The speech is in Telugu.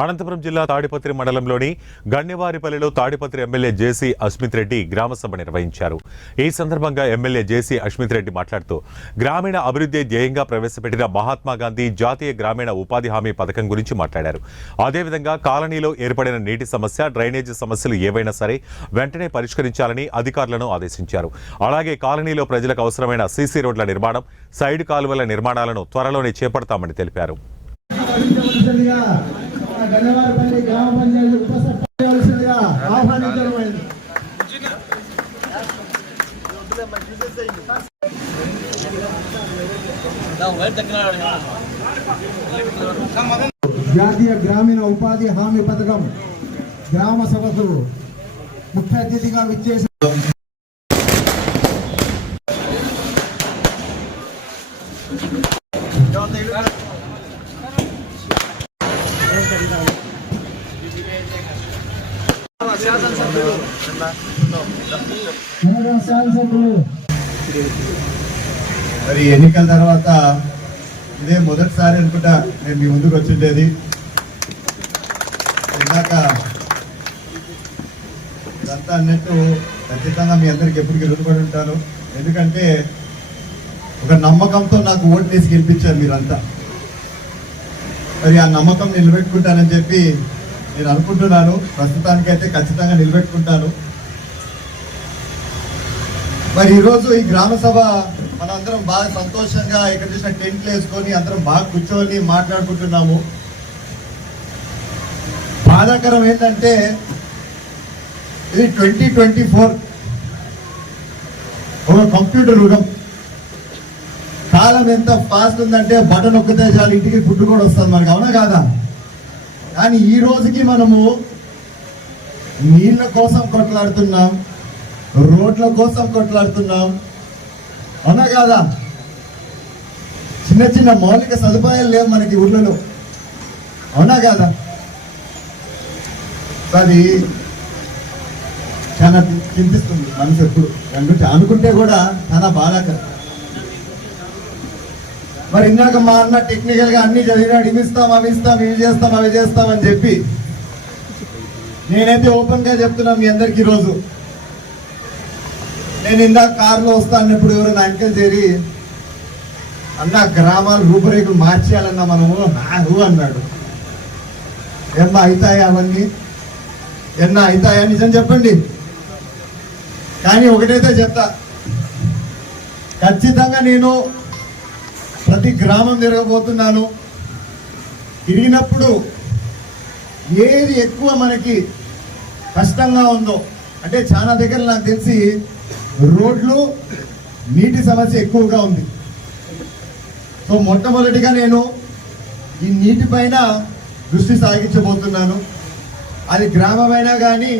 అనంతపురం జిల్లా తాడిపత్రి మండలంలోని గన్నెవారిపల్లిలో తాడిపత్రి ఎమ్మెల్యే జేసీ అస్మిత్ రెడ్డి గ్రామ సభ నిర్వహించారు. ఈ సందర్భంగా ఎమ్మెల్యే జేసీ అస్మిత్ రెడ్డి మాట్లాడుతూ గ్రామీణ అభివృద్ధి ధ్యేయంగా ప్రవేశపెట్టిన మహాత్మా గాంధీ జాతీయ గ్రామీణ ఉపాధి హామీ పథకం గురించి మాట్లాడారు. అదేవిధంగా కాలనీలో ఏర్పడిన నీటి సమస్య డ్రైనేజీ సమస్యలు ఏవైనా సరే వెంటనే పరిష్కరించాలని అధికారులను ఆదేశించారు. అలాగే కాలనీలో ప్రజలకు అవసరమైన సీసీ రోడ్ల నిర్మాణం సైడ్ కాలువల నిర్మాణాలను త్వరలోనే చేపడతామని తెలిపారు. గన్నవారిపల్లి గ్రామ పంచాయతీ ఉప సర్పంచ్గా ఆహ్వానించడమైంది. జాతీయ గ్రామీణ ఉపాధి హామీ పథకం గ్రామ సభకు ముఖ్య అతిథిగా విచ్చేసి తెలంగాణ శాసనసభ్యులు మరి ఎన్నికల తర్వాత ఇదే మొదటిసారి అనుకుంటా నేను మీ ముందుకు వచ్చిండేది. ఇందాక ఇదంతా అన్నట్టు ఖచ్చితంగా మీ అందరికి ఎప్పటికీ రుణపడి ఉంటాను. ఎందుకంటే ఒక నమ్మకంతో నాకు ఓటు వేసి గెలిపించారు మీరంతా. మరి ఆ నమ్మకం నిలబెట్టుకుంటానని చెప్పి నేను అనుకుంటున్నాను. ప్రస్తుతానికైతే ఖచ్చితంగా నిలబెట్టుకుంటాను. మరి ఈరోజు ఈ గ్రామ సభ మనందరం బాగా సంతోషంగా ఇక్కడ చూసిన టెంట్లు వేసుకొని అందరం బాగా కూర్చొని మాట్లాడుకుంటున్నాము. బాధాకరం ఏంటంటే ఇది ట్వంటీ ట్వంటీ ఫోర్. ఒక కంప్యూటర్ యుగం. కాలం ఎంత ఫాస్ట్ ఉందంటే బటన్ నొక్కితే చాలు ఇంటికి ఫుడ్ కూడా వస్తుంది మనకి. అవునా కాదా? కానీ ఈ రోజుకి మనము నీళ్ళ కోసం కొట్లాడుతున్నాం రోడ్ల కోసం కొట్లాడుతున్నాం. అవునా కాదా? చిన్న చిన్న మౌలిక సదుపాయాలు లేవు మనకి ఊర్లలో. అవునా కాదా? అది చాలా చింతిస్తుంది మనసు ఎప్పుడు. అనుకుంటే కూడా చాలా బాధాకరం. మరి ఇందాక మా అన్న టెక్నికల్గా అన్ని చదివినాడు ఇవి ఇస్తాం అవి ఇస్తాం ఇవి చేస్తాం అవి చేస్తాం అని చెప్పి నేనైతే ఓపెన్గా చెప్తున్నా మీ అందరికి రోజు. నేను ఇందాక కారులో వస్తా అన్నప్పుడు ఎవరైనా అంకెల్ చేరి అన్న గ్రామాల రూపురేఖలు మార్చేయాలన్నా మనము నాహు అన్నాడు. ఏమ్మా అవుతాయా అవన్నీ? ఎన్న అవుతాయా? నిజం చెప్పండి. కానీ ఒకటైతే చెప్తా. ఖచ్చితంగా నేను ప్రతి గ్రామం తిరగబోతున్నాను. తిరిగినప్పుడు ఏది ఎక్కువ మనకి కష్టంగా ఉందో అంటే చాలా దగ్గర నాకు తెలిసి రోడ్లు నీటి సమస్య ఎక్కువగా ఉంది. సో మొట్టమొదటిగా నేను ఈ నీటి పైన దృష్టి సాగించబోతున్నాను. అది గ్రామమైనా కానీ